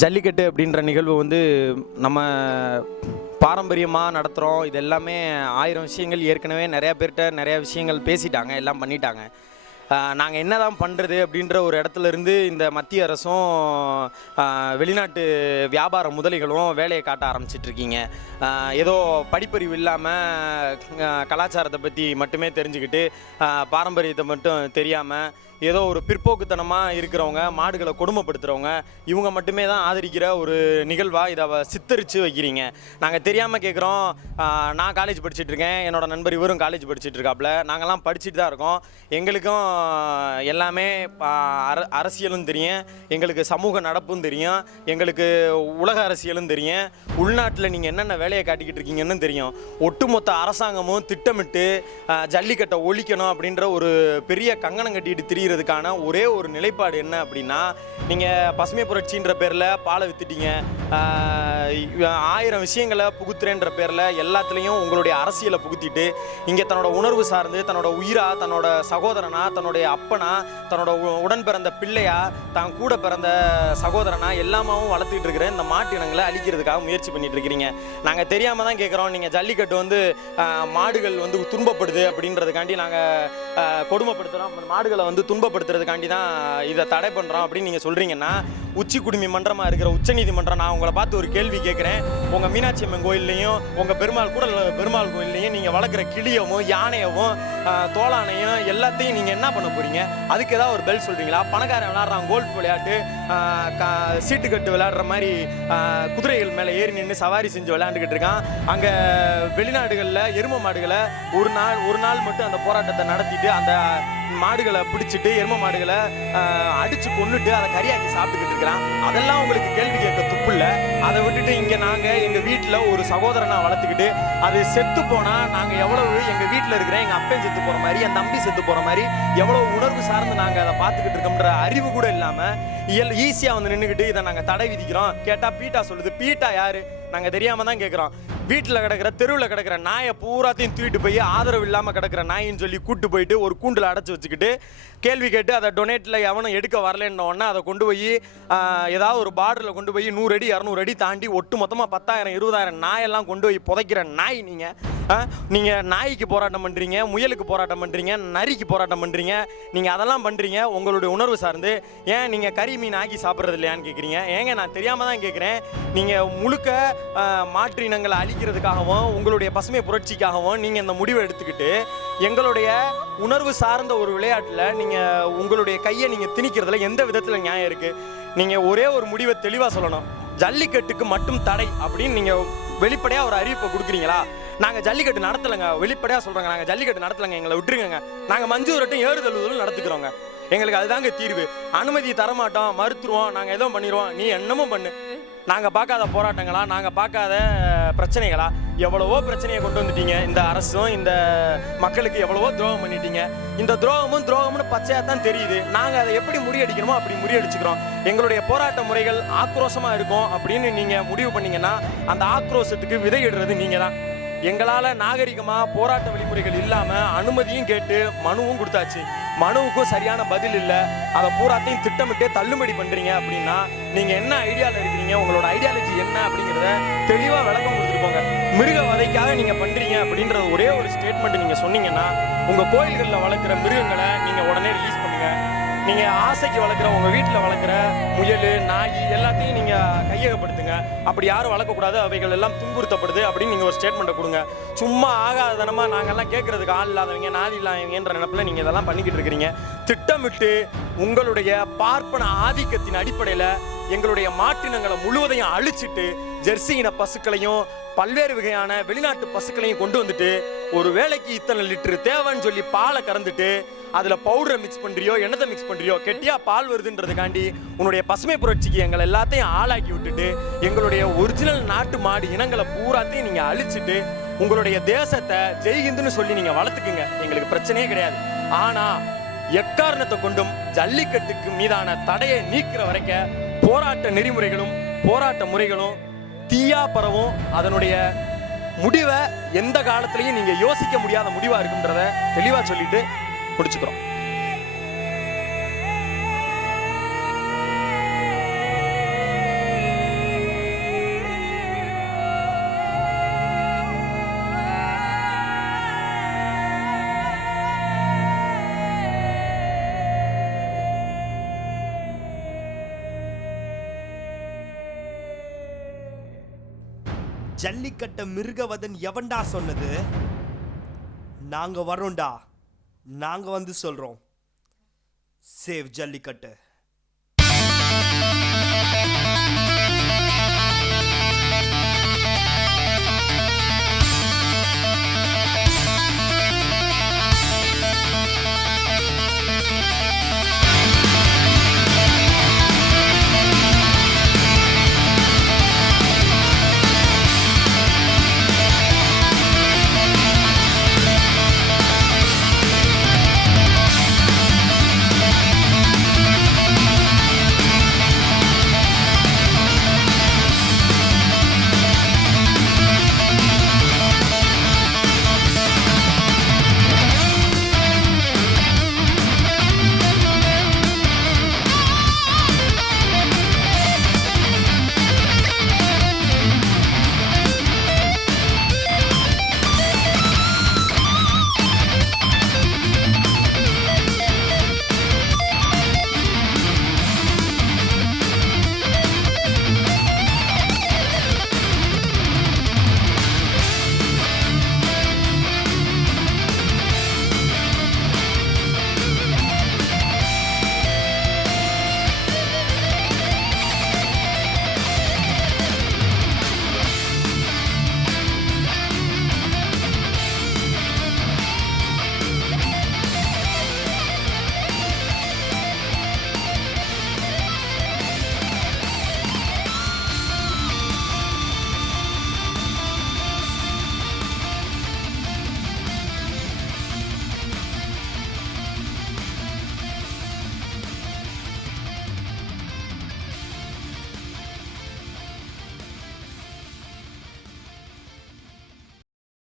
ஜல்லிக்கட்டு அப்படின்ற நிகழ்வு வந்து நம்ம பாரம்பரியமாக நடத்துகிறோம். இது எல்லாமே 1000 விஷயங்கள் ஏற்கனவே நிறையா பேர்கிட்ட நிறையா விஷயங்கள் பேசிட்டாங்க, எல்லாம் பண்ணிட்டாங்க. நாங்கள் என்ன தான் பண்ணுறது அப்படின்ற ஒரு இடத்துல இருந்து இந்த மத்திய அரசும் வெளிநாட்டு வியாபார முதலிகளும் வேலையை காட்ட ஆரம்பிச்சிட்ருக்கீங்க. ஏதோ படிப்பறிவு இல்லாமல் கலாச்சாரத்தை பற்றி மட்டுமே தெரிஞ்சுக்கிட்டு பாரம்பரியத்தை மட்டும் தெரியாமல் ஏதோ ஒரு பிற்போக்குத்தனமாக இருக்கிறவங்க, மாடுகளை கொடுமைப்படுத்துகிறவங்க, இவங்க மட்டுமே தான் ஆதரிக்கிற ஒரு நிகழ்வாக இதை சித்தரித்து வைக்கிறீங்க. நாங்கள் தெரியாமல் கேட்குறோம். நான் காலேஜ் படிச்சுட்ருக்கேன், என்னோடய நண்பர் இவரும் காலேஜ் படிச்சுட்ருக்காப்புல. நாங்கள்லாம் படிச்சுட்டு தான் இருக்கோம். எங்களுக்கும் எல்லாமே அரசியலும் தெரியும், எங்களுக்கு சமூக நடப்பும் தெரியும், எங்களுக்கு உலக அரசியலும் தெரியும், உள்நாட்டில் நீங்கள் என்னென்ன வேலையை காட்டிக்கிட்டு இருக்கீங்கன்னு தெரியும். ஒட்டுமொத்த அரசாங்கமும் திட்டமிட்டு ஜல்லிக்கட்டை ஒழிக்கணும் அப்படின்ற ஒரு பெரிய கங்கணம் கட்டிட்டு திரியிறதுக்கான ஒரே ஒரு நிலைப்பாடு என்ன அப்படின்னா, நீங்கள் பசுமை புரட்சின்ற பேரில் பாலை வித்துட்டீங்க, 1000 விஷயங்களை புகுத்துறேன்ற பேரில் எல்லாத்துலேயும் உங்களுடைய அரசியலை புகுத்திட்டு இங்கே தன்னோட உணர்வு சார்ந்து தன்னோட உயிரா, தன்னோட சகோதரனா, தன்னுடைய அப்பனா, தன்னோட உடன் பிறந்த பிள்ளையா, தான் கூட பிறந்த சகோதரனா எல்லாமாவும் வளர்த்துக்கிட்டு இருக்கிற இந்த மாட்டு இனங்களை அழிக்கிறதுக்காக முயற்சி பண்ணிட்டு இருக்கிறீங்க. நாங்கள் தெரியாமல் தான் கேட்குறோம். நீங்கள் ஜல்லிக்கட்டு வந்து மாடுகள் வந்து துன்பப்படுது அப்படின்றதுக்காண்டி நாங்கள் கொடுமைப்படுத்துகிறோம், மாடுகளை வந்து துன்பப்படுத்துறதுக்காண்டி தான் இதை தடை பண்ணுறோம் அப்படின்னு நீங்கள் சொல்கிறீங்கன்னா, உச்சி குடுமி மன்றமாக இருக்கிற உச்சநீதிமன்றம் நான் உங்களை பார்த்து ஒரு கேள்வி கேட்குறேன். உங்கள் மீனாட்சி அம்மன் கோயில்லையும் உங்கள் பெருமாள் கோயில்லையும் நீங்கள் வளர்க்குற கிளியவும் யானையவும் தோளானையும் எல்லாத்தையும் நீங்கள் என்ன பண்ண போகிறீங்க? அதுக்கு ஏதாவது ஒரு பெல் சொல்கிறீங்களா? பணக்காரன் விளையாடுறான் கோல்ஃப் விளையாட்டு, சீட்டுக்கட்டு விளையாடுற மாதிரி குதிரைகள் மேலே ஏறி நின்று சவாரி செஞ்சு விளையாண்டுக்கிட்டு இருக்கான். அங்கே வெளிநாடுகளில் எரும மாடுகளை ஒரு நாள் மட்டும் அந்த போராட்டத்தை நடத்திட்டு அந்த மாடுகளை பிடிச்சிட்டு எரும மாடுகளை அடித்து கொண்டுட்டு அதை கறியாக்கி சாப்பிட்டுக்கிட்டு இருக்கிறான். அதெல்லாம் உங்களுக்கு கேள்வி கேட்க துப்பு இல்லை. அதை விட்டுட்டு இங்கே நாங்கள் எங்கள் வீட்டில் ஒரு சகோதரனை வளர்த்துக்கிட்டு அது செத்து போனால் நாங்கள் எவ்வளவு எங்கள் வீட்டில் இருக்கிற எங்கள் அப்பன் செத்து போகிற மாதிரி, என் தம்பி செத்து போகிற மாதிரி எவ்வளோ உணர்வு சார்ந்து நாங்கள் அதை பார்த்துக்கிட்டு இருக்கோம்ன்ற அறிவு கூட இல்லாமல் ஈஸியாக வந்து நின்றுக்கிட்டு இதை நாங்கள் தடை விதிக்கிறோம். கேட்டால் பீட்டா சொல்லுது. பீட்டா யார்? நாங்கள் தெரியாமல் தான் கேட்குறோம். வீட்டில் கிடக்கிற தெருவில் கிடக்கிற நாயை பூராத்தையும் தூக்கிட்டு போய் ஆதரவு இல்லாமல் கிடக்கிற நாயின்னு சொல்லி கூட்டு போயிட்டு ஒரு கூண்டில் அடைச்சி வச்சுக்கிட்டு கேள்வி கேட்டு அதை டொனேட்டில் எவனும் எடுக்க வரலன்னொன்னே அதை கொண்டு போய் ஏதாவது ஒரு பார்டரில் கொண்டு போய் 100 அடி 200 அடி தாண்டி ஒட்டு மொத்தமாக 10,000 20,000 நாயெல்லாம் கொண்டு போய் புதைக்கிற நாய் நீங்கள் நாய்க்கு போராட்டம் பண்ணுறீங்க, முயலுக்கு போராட்டம் பண்ணுறீங்க, நரிக்கு போராட்டம் பண்ணுறீங்க. நீங்கள் அதெல்லாம் பண்ணுறீங்க உங்களுடைய உணர்வு சார்ந்து. ஏன் நீங்கள் கறி மீன் ஆக்கி சாப்பிட்றது இல்லையான்னு கேட்குறீங்க. ஏங்க நான் தெரியாமல் தான் கேட்குறேன். நீங்கள் முழுக்க மாற்று இனங்களை அழிக்கிறதுக்காகவும் உங்களுடைய பசுமை புரட்சிக்காகவும் நீங்கள் இந்த முடிவை எடுத்துக்கிட்டு எங்களுடைய உணர்வு சார்ந்த ஒரு விளையாட்டில் நீங்கள் உங்களுடைய கையை நீங்கள் திணிக்கிறதுல எந்த விதத்தில் நியாயம் இருக்குது? நீங்கள் ஒரே ஒரு முடிவை தெளிவாக சொல்லணும். ஜல்லிக்கட்டுக்கு மட்டும் தடை அப்படின்னு நீங்கள் வெளிப்படையாக ஒரு அறிவிப்பை கொடுக்குறீங்களா? நாங்கள் ஜல்லிக்கட்டு நடத்தலைங்க, வெளிப்படையாக சொல்கிறோங்க, நாங்கள் ஜல்லிக்கட்டு நடத்தலைங்க, எங்களை விட்டுருங்க. நாங்கள் மஞ்சு விரட்டும் ஏறுதழுதலும் நடத்துக்கிறோங்க. எங்களுக்கு அதுதாங்க தீர்வு. அனுமதி தரமாட்டோம், மறுத்துருவோம், நாங்கள் எதுவும் பண்ணிடுவோம். நீ என்னமும் பண்ணு. நாங்கள் பார்க்காத போராட்டங்களா, நாங்கள் பார்க்காத பிரச்சனைகளா? எவ்வளவோ பிரச்சனையை கொண்டு வந்துட்டீங்க. இந்த அரசும் இந்த மக்களுக்கு எவ்வளவோ துரோகம் பண்ணிட்டீங்க. இந்த துரோகம்னு பச்சையாக தான் தெரியுது. நாங்கள் அதை எப்படி முறியடிக்கணுமோ அப்படி முறியடிச்சுக்கிறோம். எங்களுடைய போராட்ட முறைகள் ஆக்ரோஷமாக இருக்கும் அப்படின்னு நீங்கள் முடிவு பண்ணீங்கன்னா அந்த ஆக்ரோஷத்துக்கு விதையிடுறது நீங்கள் தான். எங்களால் நாகரிகமாக போராட்ட வழிமுறைகள் இல்லாமல் அனுமதியும் கேட்டு மனுவும் கொடுத்தாச்சு. மனுவுக்கும் சரியான பதில் இல்லை. அதை பூராத்தையும் திட்டமிட்டே தள்ளுபடி பண்ணுறீங்க அப்படின்னா நீங்கள் என்ன ஐடியாவில் இருக்கிறீங்க, உங்களோட ஐடியாலஜி என்ன அப்படிங்கிறத தெளிவாக விளக்கம் கொடுத்துட்டு போங்க. மிருக வதைக்காக நீங்கள் பண்ணுறீங்க அப்படின்ற ஒரே ஒரு ஸ்டேட்மெண்ட் நீங்கள் சொன்னீங்கன்னா உங்கள் கோயில்களில் வளர்க்குற மிருகங்களை நீங்கள் உடனே ரிலீஸ் பண்ணுங்கள். நீங்கள் ஆசைக்கு வளர்க்குற உங்கள் வீட்டில் வளர்க்குற முயல், நாய் எல்லாத்தையும் நீங்கள் கையகப்படுத்துங்க. அப்படி யாரும் வளர்க்கக்கூடாது, அவைகள் எல்லாம் துன்புறுத்தப்படுது அப்படின்னு நீங்கள் ஒரு ஸ்டேட்மெண்ட்டை கொடுங்க. சும்மா ஆகாதனமாக நாங்கள்லாம் கேட்குறதுக்கு ஆள் இல்லாதவங்க, நாதி இல்லாதவங்கன்ற நினைப்பில் நீங்கள் இதெல்லாம் பண்ணிக்கிட்டு இருக்கிறீங்க. திட்டமிட்டு உங்களுடைய பார்ப்பன ஆதிக்கத்தின் அடிப்படையில் எங்களுடைய மாட்டினங்களை முழுவதையும் அழிச்சிட்டு ஜெர்சி இன பசுக்களையும் பல்வேறு வகையான வெளிநாட்டு பசுக்களையும் கொண்டு வந்துட்டு ஒரு வேலைக்கு இத்தனை லிட்டரு தேவைன்னு சொல்லி பாலை கறந்துட்டு அதில் பவுடரை மிக்ஸ் பண்ணுறியோ, என்னத்தை மிக்ஸ் பண்ணுறியோ, கெட்டியாக பால் வருதுன்றதுக்காண்டி உன்னுடைய பசுமை புரட்சிக்கு எங்களை எல்லாத்தையும் ஆளாக்கி விட்டுட்டு எங்களுடைய ஒரிஜினல் நாட்டு மாடு இனங்களை பூராத்தையும் நீங்கள் அழிச்சிட்டு உங்களுடைய தேசத்தை ஜெய்ஹிந்துன்னு சொல்லி நீங்கள் வளர்த்துக்குங்க. எங்களுக்கு பிரச்சனையே கிடையாது. ஆனால் எக்காரணத்தை கொண்டும் ஜல்லிக்கட்டுக்கு மீதான தடையை நீக்கிற வரைக்கும் போராட்ட நெறிமுறைகளும் போராட்ட முறைகளும் தீயா பரவும். அதனுடைய முடிவை எந்த காலத்திலையும் நீங்க யோசிக்க முடியாத முடிவா இருக்குன்றத தெளிவா சொல்லிட்டு முடிச்சுக்கிறோம். ஜல்லிக்கட்டை மிருகவதன் எவன்டா சொன்னது? நாங்க வரோம்டா, நாங்க வந்து சொல்றோம். சேவ் ஜல்லிக்கட்டு.